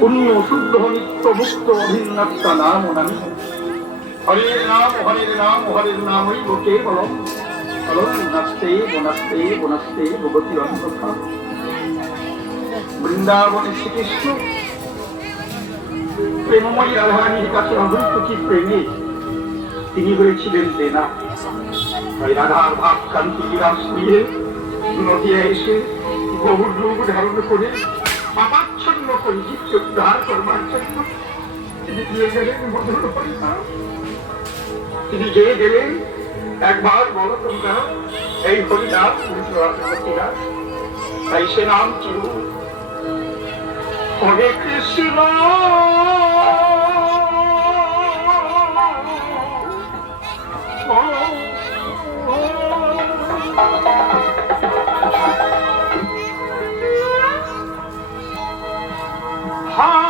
পুণ্য শুদ্ধ নিত্য মুক্ত অভিন্নতা নাম নামি হরের নাম হরের নাম হরের নামই লোকে বলম নাস্তে বনাস্তে বনাস্তে ভগতি অন্যথা। বৃন্দাবনে শ্রীকৃষ্ণ প্রেমময়ী রাধারানীর কাছে অহৈতুকী প্রেমে তিনি হয়েছিলেন দেনা। তাই রাধার ভাব কান্তি বিরাস নিয়ে নদিয়া এসে বহুর রূপ ধারণ করে পাপাচ্ছন্ন পরিচিত উদ্ধার করবার জন্য তিনি দিয়ে গেলেন মধুর হরিনাম। তিনি গিয়ে গেলেন একবার বলো তোমরা এই হরিনাম তাই সে নাম কি হরে কৃষ্ণ হা